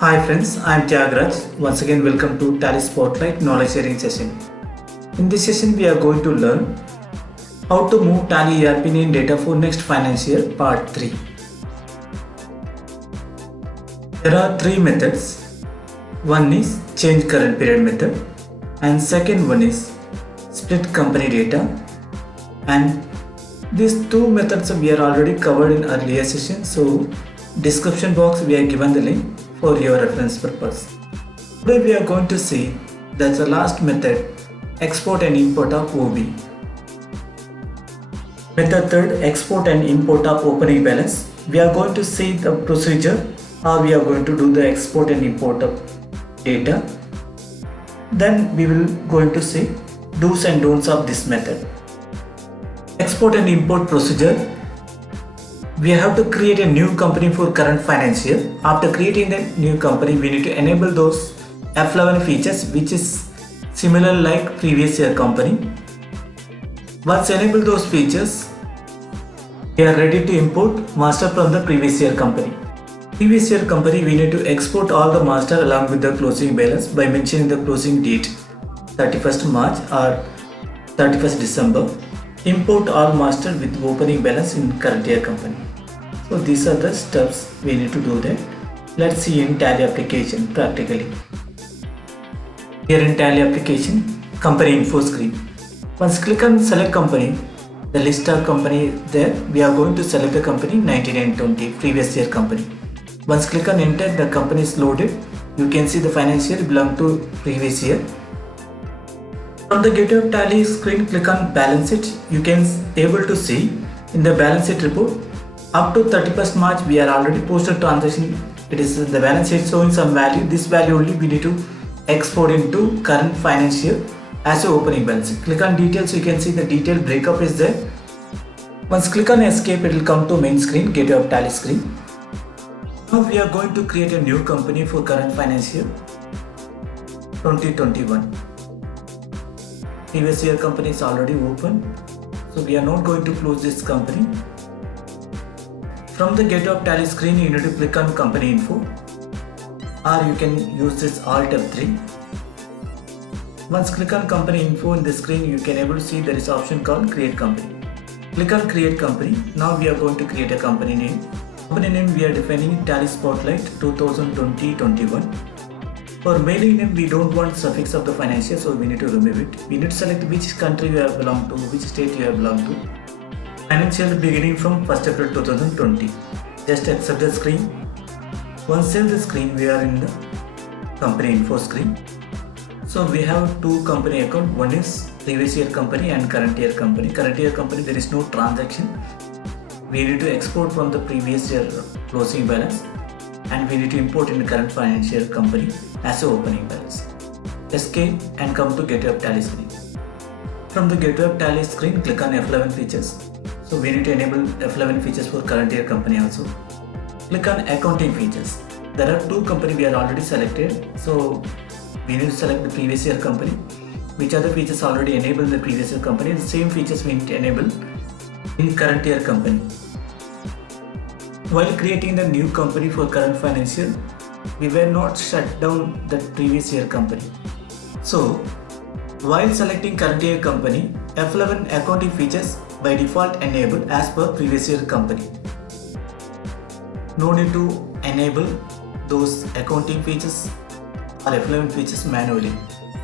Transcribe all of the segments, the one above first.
Hi friends, I am Tyagaraaj. Once again welcome to Tally Spotlight knowledge sharing session. In this session we are going to learn how to move Tally.ERP9 data for next financial year part 3. There are three methods. One is change current period method and second one is split company data, and these two methods we are already covered in earlier session, so description box we are given the link for your reference purpose. Today we are going to see that's the last method, export and import of OB. Method third, export and import of opening balance. We are going to see the procedure how we are going to do the export and import of data. Then we will going to see do's and don'ts of this method. Export and import procedure. We have to create a new company for current financial year. After creating the new company, we need to enable those F11 features which is similar like previous year company. Once enable those features, we are ready to import master from the previous year company. Previous year company, we need to export all the master along with the closing balance by mentioning the closing date 31st March or 31st December. Import all master with opening balance in current year company. So these are the steps we need to do that. Let's see in Tally application practically. Here in Tally application, company info screen. Once click on select company, the list of company is there. We are going to select the company 1920 previous year company. Once click on enter, the company is loaded. You can see the financial year belong to previous year. From the Gateway of Tally screen, click on balance sheet. You can able to see in the balance sheet report up to 31st March we are already posted transaction. It is the balance sheet showing some value. This value only we need to export into current financial year as a opening balance. Click on details. You can see the detailed breakup is there. Once click on escape, it will come to main screen, Gateway of Tally screen. Now we are going to create a new company for current financial year 2021. Previous year company is already open, so we are not going to close this company. From the Gateway of Tally screen, you need to click on company info, or you can use this Alt F3. Once click on company info in the screen, you can able to see there is an option called create company. Click on create company. Now we are going to create a company name. Company name we are defining Tally Spotlight 2020-21. For mailing name, we don't want suffix of the financial, so we need to remove it. We need to select which country you have belong to, which state you have belong to. Financial beginning from 1st April 2020. Just accept the screen. Once save the screen, we are in the company info screen. So we have two company account. One is previous year company and current year company. Current year company, there is no transaction. We need to export from the previous year closing balance, and we need to import in the current financial company as a opening balance. Escape and come to Gateway of Tally screen. From the Gateway of Tally screen, click on F11 features. So we need to enable F11 features for current year company also. Click on accounting features. There are two company we are already selected, so we need to select the previous year company. Which other features already enabled in the previous year company, the same features we need to enable in current year company. While creating the new company for current financial, we were not shut down the previous year company. So, while selecting current year company, F11 accounting features by default enabled as per previous year company. No need to enable those accounting features or F11 features manually.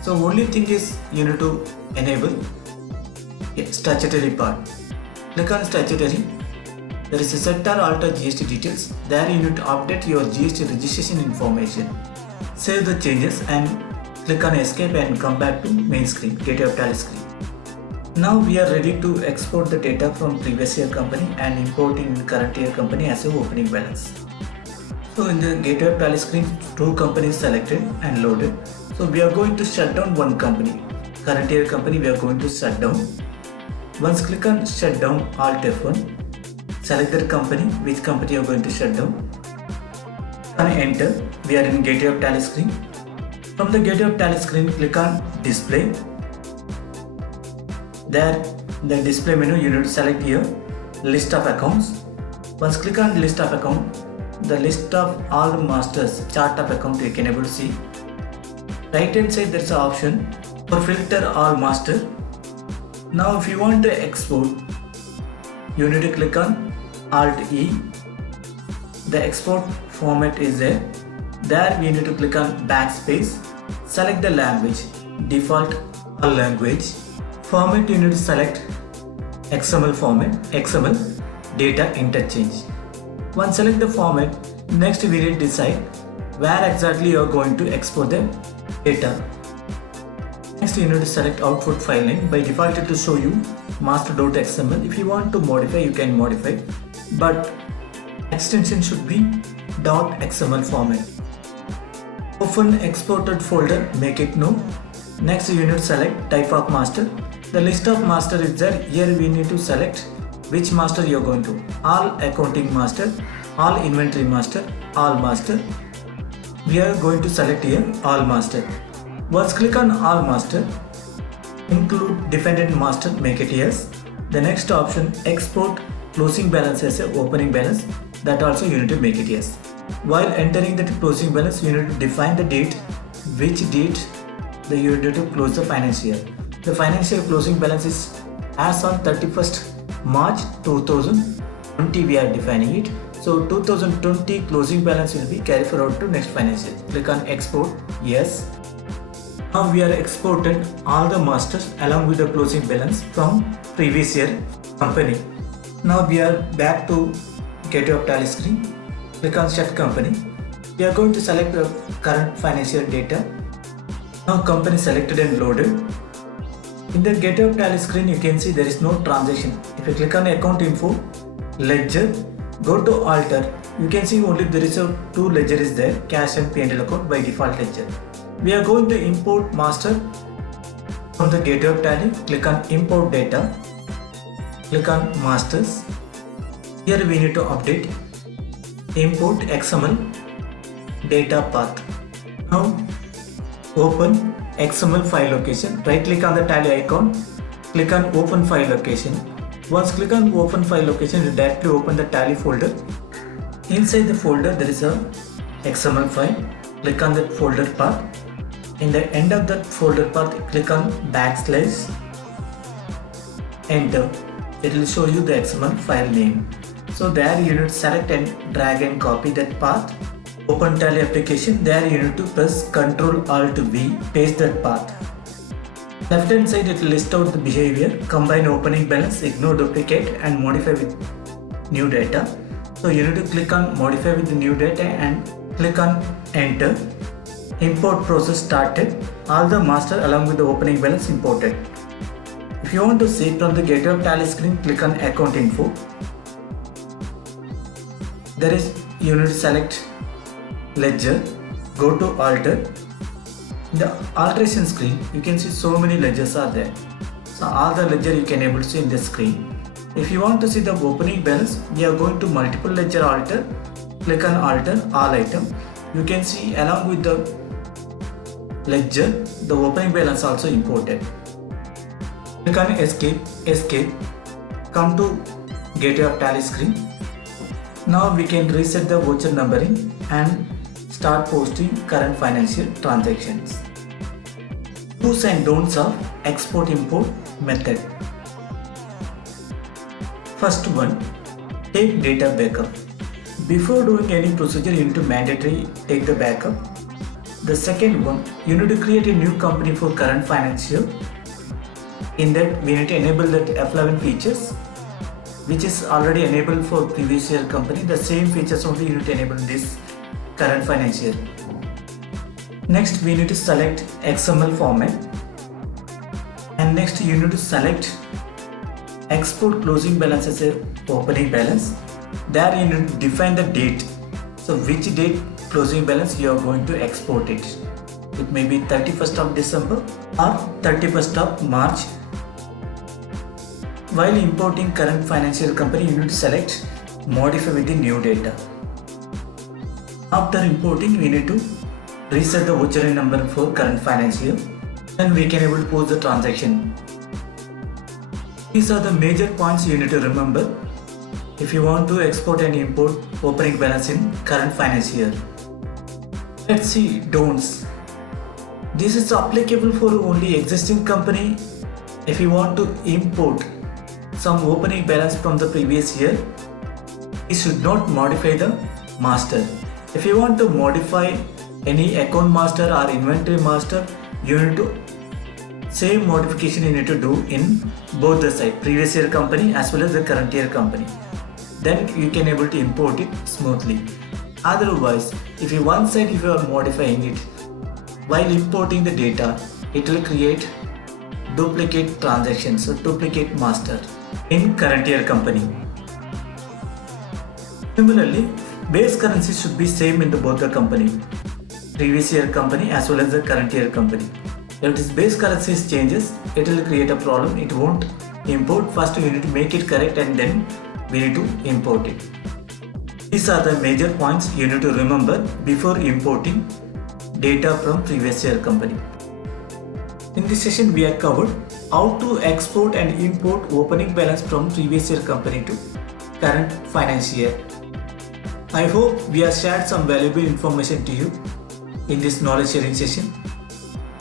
So, only thing is you need to enable statutory part. Click on statutory. There is a set or alter GST details. There you need to update your GST registration information. Save the changes and click on escape and come back to main screen, Gateway of Tally screen. Now we are ready to export the data from previous year company and import in current year company as a opening balance. So in the Gateway of Tally screen, two companies selected and loaded. So we are going to shut down one company. Current year company we are going to shut down. Once click on shut down, Alt F1. Select the company, which company you are going to shut down. And enter. We are in Gateway of Tally screen. From the Gateway of Tally screen, click on display. There, the display menu, you need to select here list of accounts. Once click on list of account, the list of all masters chart of account you can able to see. Right hand side there is an option for filter all master. Now if you want to export, you need to click on Alt E. The export format is there. There we need to click on backspace. Select the language, default all language. Format you need to select XML format, XML data interchange. Once select the format, next we need to decide where exactly you are going to export the data. Next you need to select output file name. By default it will show you master.xml. If you want to modify, you can modify, but extension should be .xml format. Open exported folder, make it no. Next you need to select type of master. The list of master is there. Here we need to select which master you are going to. All accounting master, all inventory master, all master. We are going to select here all master. Once click on all master, include dependent master, make it yes. The next option, export closing balance as a opening balance, that also you need to make it yes. While entering the closing balance, you need to define the date, which date you need to close the financial year. The financial closing balance is as on 31st March 2020 we are defining it. So 2020 closing balance will be carried forward to next financial. Click on export, yes. Now we are exported all the masters along with the closing balance from previous year company. Now we are back to Gateway of Tally screen. Click on set company. We are going to select the current financial data. Now company selected and loaded. In the Gateway of Tally screen you can see there is no transaction. If you click on account info, ledger, go to alter, you can see only there is a two ledger is there, cash and P&L account by default ledger. We are going to import master from the Gateway of Tally. Click on import data, click on masters. Here we need to update import XML data path. Now open XML file location, right click on the Tally icon, click on open file location. Once click on open file location, you directly open the Tally folder. Inside the folder there is a XML file. Click on that folder path. In the end of that folder path, click on backslash, enter. It will show you the XML file name. So there you need to select and drag and copy that path. Open Tally application. There you need to press Ctrl Alt V, paste that path. Left hand side it will list out the behavior, combine opening balance, ignore duplicate and modify with new data. So you need to click on modify with the new data and click on enter. Import process started. All the master along with the opening balance imported. If you want to see from the Gateway of Tally screen, click on account info. There is you need to select ledger, go to alter. In the alteration screen you can see so many ledgers are there. So all the ledger you can able to see in the screen. If you want to see the opening balance, we are going to multiple ledger alter. Click on alter all item. You can see along with the ledger the opening balance also imported. Click on escape, come to Gateway of Tally screen. Now we can reset the voucher numbering and start posting current financial transactions. Do's and don'ts of export import method. First one, take data backup. Before doing any procedure you need to mandatory take the backup. The second one, you need to create a new company for current financial. In that we need to enable that F11 features which is already enabled for previous year company. The same features only you need to enable this current financial. Next we need to select XML format and next you need to select export closing balance as a opening balance. There you need to define the date. So which date closing balance you are going to export it. It may be 31st of December or 31st of March. While importing current financial company, you need to select modify with the new data. After importing, we need to reset the voucher number for current financial year. Then we can able to post the transaction. These are the major points you need to remember. If you want to export and import opening balance in current financial year. Let's see don'ts. This is applicable for only existing company. If you want to import some opening balance from the previous year, you should not modify the master. If you want to modify any account master or inventory master, you need to same modification you need to do in both the side, previous year company as well as the current year company. Then you can able to import it smoothly. Otherwise, if you are modifying it while importing the data, it will create duplicate transactions or duplicate master in current year company. Similarly, base currency should be same in both the company, previous year company as well as the current year company. If this base currency changes, it will create a problem. It won't import. First we need to make it correct and then we need to import it. These are the major points you need to remember before importing data from previous year company. In this session we have covered how to export and import opening balance from previous year company to current financial year. I hope we have shared some valuable information to you in this knowledge sharing session.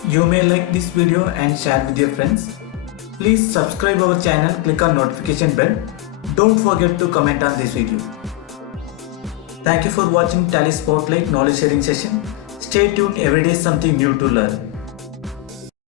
You may like this video and share with your friends. Please subscribe our channel, click on notification bell. Don't forget to comment on this video. Thank you for watching Tally Spotlight knowledge sharing session. Stay tuned, every day something new to learn.